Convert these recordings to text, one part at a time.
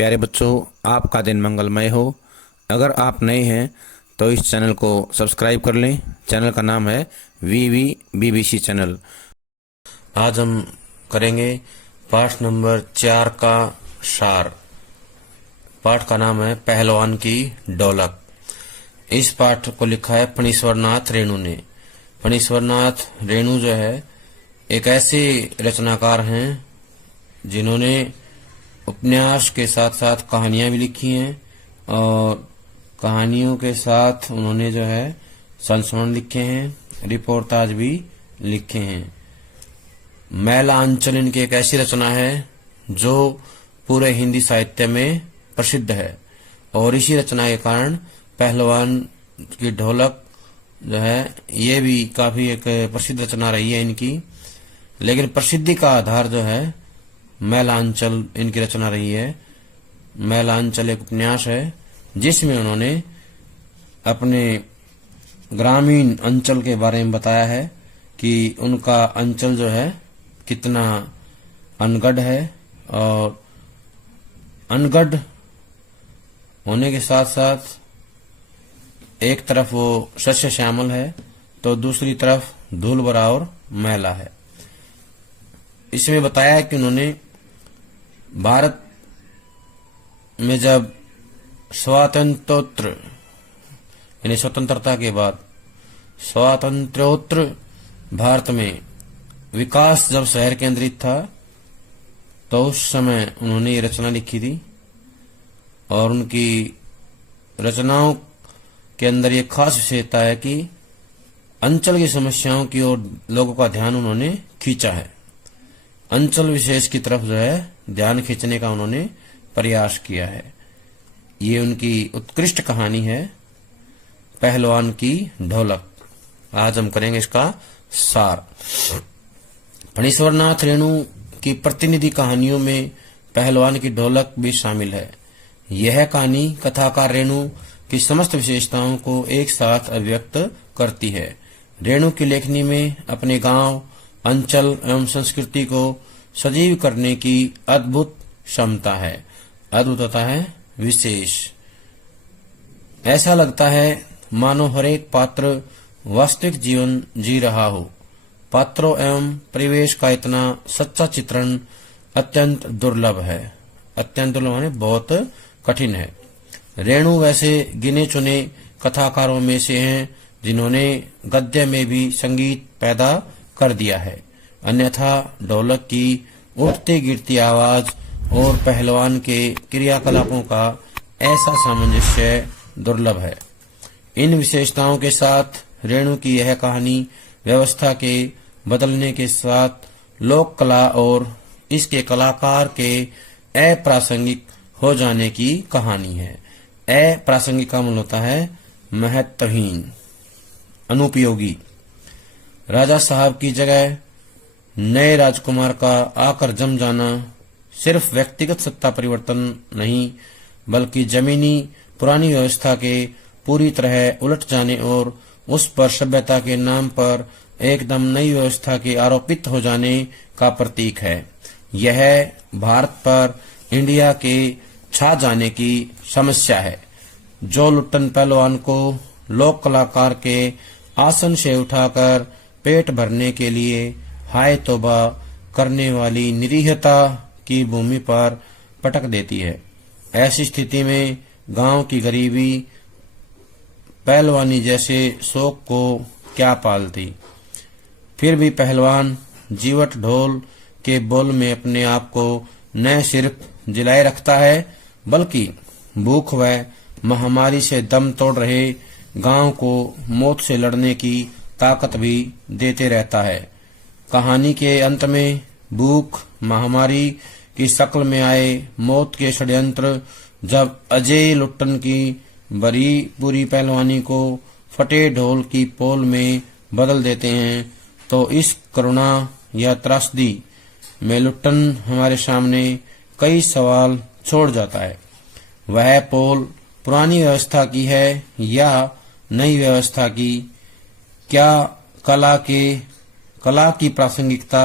प्यारे बच्चों, आपका दिन मंगलमय हो। अगर आप नए हैं तो इस चैनल को सब्सक्राइब कर लें। चैनल का नाम है BBC चैनल। आज हम करेंगे पाठ नंबर 4 का सार। पाठ का नाम है पहलवान की ढोलक। इस पाठ को लिखा है फणीश्वरनाथ रेणु ने। फणीश्वरनाथ रेणु जो है एक ऐसे रचनाकार हैं जिन्होंने उपन्यास के साथ साथ कहानियां भी लिखी हैं और कहानियों के साथ उन्होंने जो है संस्मरण लिखे हैं, रिपोर्टाज भी लिखे हैं। मैलांचल इनकी एक ऐसी रचना है जो पूरे हिंदी साहित्य में प्रसिद्ध है और इसी रचना के कारण पहलवान की ढोलक जो है ये भी काफी एक प्रसिद्ध रचना रही है इनकी। लेकिन प्रसिद्धि का आधार जो है मैलांचल इनकी रचना रही है। मैलांचल एक उपन्यास है जिसमें उन्होंने अपने ग्रामीण अंचल के बारे में बताया है कि उनका अंचल जो है कितना अनगढ़ है और अनगढ़ होने के साथ साथ एक तरफ वो शस्य श्यामल है तो दूसरी तरफ धूल भरा और मैला है। इसमें बताया है कि उन्होंने भारत में जब यानी स्वतंत्रता के बाद स्वातंत्र्योत्तर भारत में विकास जब शहर केंद्रित था तो उस समय उन्होंने ये रचना लिखी थी और उनकी रचनाओं के अंदर ये खास विशेषता है कि अंचल की समस्याओं की ओर लोगों का ध्यान उन्होंने खींचा है। अंचल विशेष की तरफ जो है ध्यान खींचने का उन्होंने प्रयास किया है। ये उनकी उत्कृष्ट कहानी है पहलवान की ढोलक। आज हम करेंगे इसका सार। फणीश्वरनाथ रेणु की प्रतिनिधि कहानियों में पहलवान की ढोलक भी शामिल है। यह कहानी कथाकार रेणु की समस्त विशेषताओं को एक साथ अभिव्यक्त करती है। रेणु की लेखनी में अपने गांव, अंचल एवं संस्कृति को सजीव करने की अद्भुत क्षमता है। अद्भुतता है विशेष। ऐसा लगता है मानो हर एक पात्र वास्तविक जीवन जी रहा हो। पात्रों एवं परिवेश का इतना सच्चा चित्रण अत्यंत दुर्लभ है। अत्यंत दुर्लभ माने बहुत कठिन है। रेणु वैसे गिने चुने कथाकारों में से हैं जिन्होंने गद्य में भी संगीत पैदा कर दिया है। अन्यथा ढोलक की उठती गिरती आवाज और पहलवान के क्रियाकलापों का ऐसा सामंजस्य दुर्लभ है। इन विशेषताओं के साथ रेणु की यह कहानी व्यवस्था के बदलने के साथ लोक कला और इसके कलाकार के अप्रासंगिक हो जाने की कहानी है। अप्रासंगिक का मतलब होता है महत्वहीन, अनुपयोगी। राजा साहब की जगह नए राजकुमार का आकर जम जाना सिर्फ व्यक्तिगत सत्ता परिवर्तन नहीं बल्कि जमीनी पुरानी व्यवस्था के पूरी तरह उलट जाने और उस पर सभ्यता के नाम पर एकदम नई व्यवस्था के आरोपित हो जाने का प्रतीक है। यह भारत पर इंडिया के छा जाने की समस्या है। जो लुट्टन पहलवान को लोक कलाकार के आसन से उठाकर पेट भरने के लिए हाय तौबा करने वाली निरीहता की भूमि पर पटक देती है। ऐसी स्थिति में गांव की गरीबी पहलवानी जैसे शौक को क्या पालती। फिर भी पहलवान जीवट ढोल के बोल में अपने आप को न सिर्फ जिलाए रखता है बल्कि भूख व महामारी से दम तोड़ रहे गांव को मौत से लड़ने की ताकत भी देते रहता है। कहानी के अंत में भूख महामारी की शक्ल में आए मौत के षड्यंत्र जब अजय लुट्टन की बड़ी पूरी पहलवानी को फटे ढोल की पोल में बदल देते हैं तो इस करुणा या त्रासदी में लुट्टन हमारे सामने कई सवाल छोड़ जाता है। वह पोल पुरानी व्यवस्था की है या नई व्यवस्था की? क्या कला की प्रासंगिकता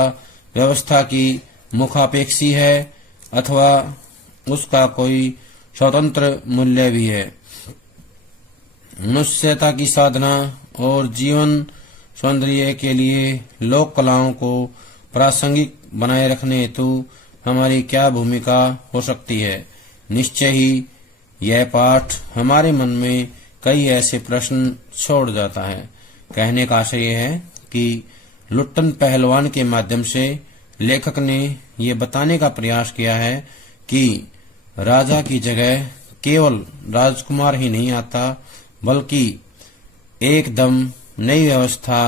व्यवस्था की मुखापेक्षी है अथवा उसका कोई स्वतंत्र मूल्य भी है। मनुष्यता की साधना और जीवन सौंदर्य के लिए लोक कलाओं को प्रासंगिक बनाए रखने हेतु हमारी क्या भूमिका हो सकती है। निश्चय ही यह पाठ हमारे मन में कई ऐसे प्रश्न छोड़ जाता है। कहने का आशय यह है कि लुट्टन पहलवान के माध्यम से लेखक ने ये बताने का प्रयास किया है कि राजा की जगह केवल राजकुमार ही नहीं आता, बल्कि एकदम नई व्यवस्था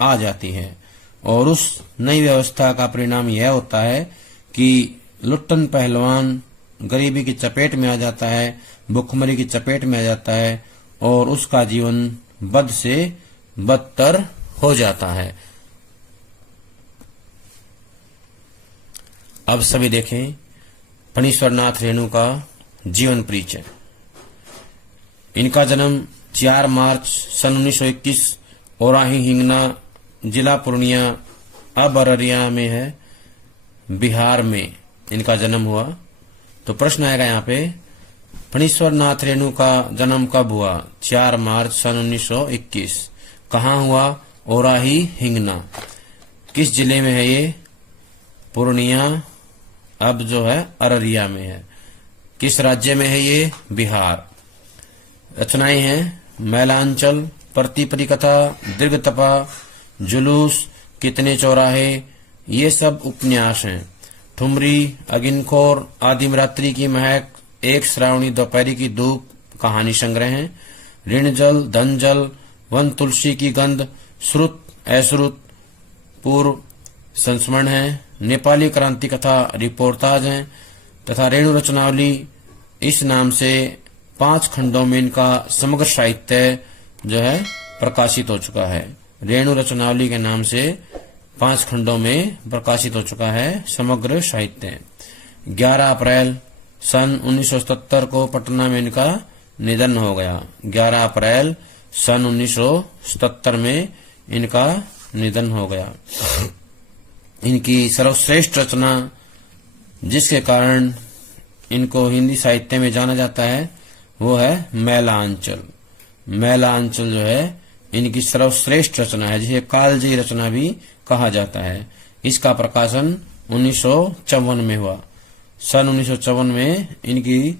आ जाती है और उस नई व्यवस्था का परिणाम यह होता है कि लुट्टन पहलवान गरीबी की चपेट में आ जाता है, भुखमरी की चपेट में आ जाता है और उसका जीवन बद से बदतर हो जाता है। अब सभी देखें फणीश्वरनाथ रेणु का जीवन परिचय। इनका जन्म 4 मार्च सन 1921 ओराही हिंगना, जिला पूर्णिया, अब अररिया में है, बिहार में इनका जन्म हुआ। तो प्रश्न आएगा यहाँ पे, फणीश्वरनाथ रेणु का जन्म कब हुआ? 4 मार्च सन 1921। कहाँ हुआ? ओराही हिंगना। किस जिले में है ये? पूर्णिया, अब जो है अररिया में है। किस राज्य में है ये? बिहार। रचनाएं हैं मैलांचल, प्रतिपरी कथा, दीर्घतपा, जुलूस, कितने चौराहे, ये सब उपन्यास हैं। ठुमरी, अगिनखोर, आदिम रात्रि की महक, एक श्रावणी दोपहरी की धूप कहानी संग्रह हैं। ऋणजल, धनजल, वन तुलसी की गंध, श्रुत अश्रुत पूर्व संस्मरण है। नेपाली क्रांति कथा रिपोर्टाज हैं तथा रेणु रचनावली इस नाम से 5 खंडों में इनका समग्र साहित्य जो है प्रकाशित हो चुका है। रेणु रचनावली के नाम से 5 खंडों में प्रकाशित हो चुका है समग्र साहित्य। 11 अप्रैल सन 1977 को पटना में इनका निधन हो गया। 11 अप्रैल सन 1977 में इनका निधन हो गया। इनकी सर्वश्रेष्ठ रचना जिसके कारण इनको हिंदी साहित्य में जाना जाता है वो है मैलांचल। मैलांचल जो है इनकी सर्वश्रेष्ठ रचना है, जिसे कालजयी रचना भी कहा जाता है। इसका प्रकाशन 1954 में हुआ। सन 1954 में इनकी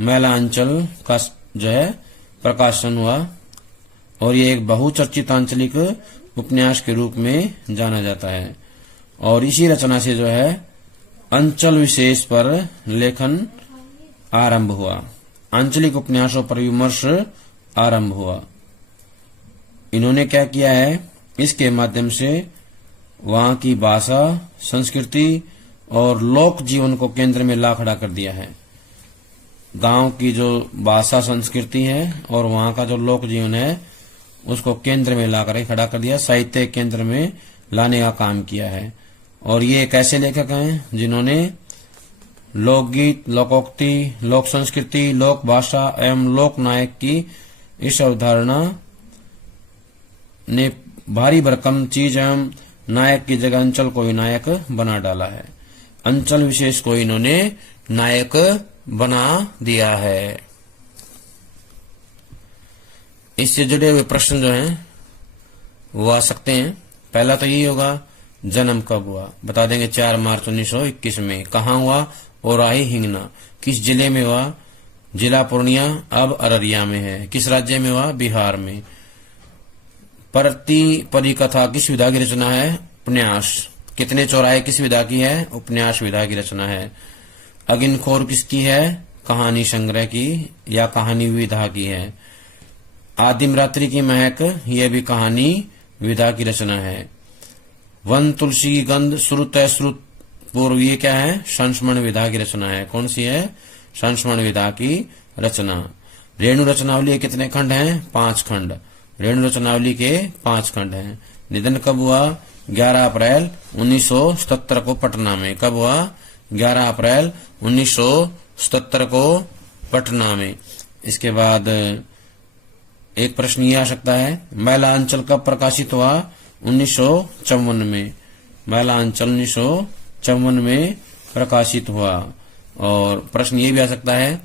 मैलांचल का जो है प्रकाशन हुआ और ये एक बहुचर्चित आंचलिक उपन्यास के रूप में जाना जाता है। और इसी रचना से जो है अंचल विशेष पर लेखन आरंभ हुआ, आंचलिक उपन्यासों पर विमर्श आरंभ हुआ। इन्होंने क्या किया है, इसके माध्यम से वहां की भाषा, संस्कृति और लोक जीवन को केंद्र में ला खड़ा कर दिया है। गांव की जो भाषा संस्कृति है और वहां का जो लोक जीवन है उसको केंद्र में ला कर खड़ा कर दिया, साहित्य केंद्र में लाने का काम किया है। और ये एक ऐसे लेखक हैं जिन्होंने लोकगीत, लोकोक्ति, लोक संस्कृति, लोक भाषा एवं लोक नायक की इस अवधारणा ने भारी भरकम चीज एवं नायक की जगह अंचल को ही नायक बना डाला है। अंचल विशेष को इन्होंने नायक बना दिया है। इससे जुड़े हुए प्रश्न जो हैं वो आ सकते हैं। पहला तो यही होगा, जन्म कब हुआ? बता देंगे 4 मार्च 1921 में। कहाँ हुआ? ओराही हिंगना। किस जिले में हुआ? जिला पूर्णिया, अब अररिया में है। किस राज्य में हुआ? बिहार में। प्रतिपरी कथा किस विधा की रचना है? उपन्यास। कितने चौराहे किस विधा की है? उपन्यास विधा की रचना है। अगिनखोर किसकी है? कहानी संग्रह की या कहानी विधा की है। आदिम रात्रि की महक, यह भी कहानी विधा की रचना है। वन तुलसी की गंध, श्रुत अश्रुत पूर्व, ये क्या है? संस्मरण विधा की रचना है। कौन सी है? संस्मरण विधा की रचना। रेणु रचनावली कितने खंड हैं? 5 खंड। रेणु रचनावली के 5 खंड हैं। निधन कब हुआ? 11 अप्रैल 1977 को पटना में। कब हुआ? 11 अप्रैल 1977 को पटना में। इसके बाद एक प्रश्न ये आ सकता है, मैलांचल कब प्रकाशित हुआ? 1954 में। मैलांचल 1954 में प्रकाशित हुआ। और प्रश्न ये भी आ सकता है,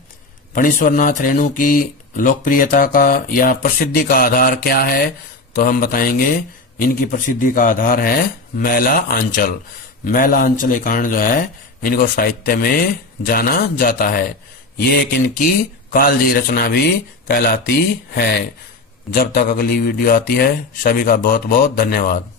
फणीश्वरनाथ रेणु की लोकप्रियता का या प्रसिद्धि का आधार क्या है? तो हम बताएंगे इनकी प्रसिद्धि का आधार है मैला आंचल। मैला आंचल के कारण जो है इनको साहित्य में जाना जाता है। ये एक इनकी कालजयी रचना भी कहलाती है। जब तक अगली वीडियो आती है, सभी का बहुत बहुत धन्यवाद।